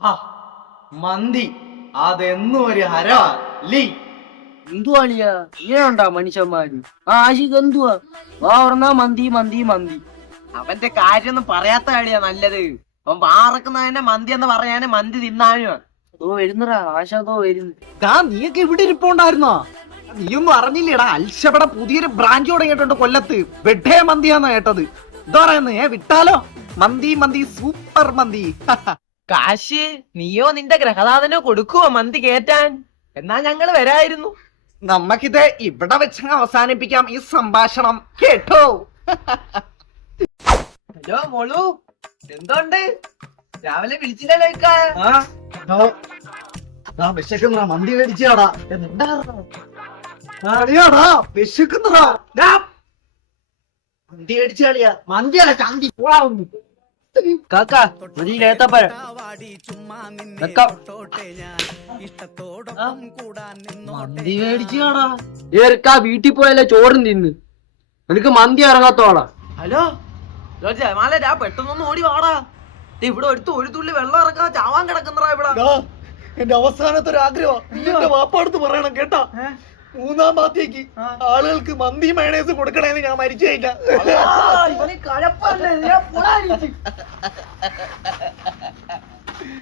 മന്തി അതെന്നും ഒരു ഹരവാ ലീ. എന്തുവാളിയാ ഇങ്ങനെയുണ്ടാ മനുഷ്യന്മാര്? ആശിക്ക് എന്തുവാ വാ പറഞ്ഞാ മന്തി മന്തി മന്തി. അവന്റെ കാര്യൊന്നും പറയാത്ത കളിയാ നല്ലത്. അവൻ വാറക്കുന്നതിനെ മന്തി എന്ന് പറയാന് മന്തി തിന്നാനുമാ. അതോ വരുന്നടാ ആശ അതോ വരുന്നു. നീയൊക്കെ ഇവിടെ ഇരിപ്പുണ്ടായിരുന്നോ? നീയൊന്നും അറിഞ്ഞില്ലേടാ, അൽഷബടെ പുതിയൊരു ബ്രാഞ്ച് തുടങ്ങിയിട്ടുണ്ട് കൊല്ലത്ത്. വെഡേ മന്തിയാന്നാ കേട്ടത്. എന്താ പറയുന്നത്? വിട്ടാലോ? മന്തി മന്തി സൂപ്പർ മന്തി. കാശ് നീയോ നിന്റെ ഗ്രഹനാഥനോ കൊടുക്കുവോ മന്തി കേറ്റാൻ? എന്നാ ഞങ്ങള് വരായിരുന്നു. നമ്മക്കിത് ഇവിടെ വെച്ച് അവസാനിപ്പിക്കാം ഈ സംഭാഷണം, കേട്ടോ? ഹലോ മോളു, എന്തുണ്ട്? രാവിലെ വിളിച്ചില്ലല്ലോ. വിശക്കുന്നടാ, മന്തി മേടിച്ചാടാ. വിശക്കുന്നടാ, മന്തി മേടിച്ചാളിയാ. മന്തിയല്ല ചന്തി പോളാവുന്നു. കാക്കാ ഒരു ഏത്തപ്പഴം വെക്കാം. മന്തി മേടിച്ചാടാ. ഏർക്കാ വീട്ടിൽ പോയല്ലേ ചോറും തിന്ന്. എനിക്ക് മന്തി ഇറങ്ങാത്തോളാ. ഹലോ ജയമാല, പെട്ടെന്നൊന്ന് ഓടി വാടാ. ഇവിടെ എടുത്ത് ഒരു തുള്ളി വെള്ളം ഇറക്കാൻ ചാവാൻ കിടക്കുന്നറാ ഇവിടെ. എന്റെ അവസാനത്തെ ഒരു ആഗ്രഹം എന്റെ വാപ്പാടുത്ത് പറയണം, കേട്ടാ? 3-ാം പാർട്ടിക്ക് ആളുകൾക്ക് മന്തി മയണൈസ് കൊടുക്കണേന്ന് ഞാൻ മരിച്ചു കഴിഞ്ഞാ. ഇവന് കഴപ്പല്ലേ.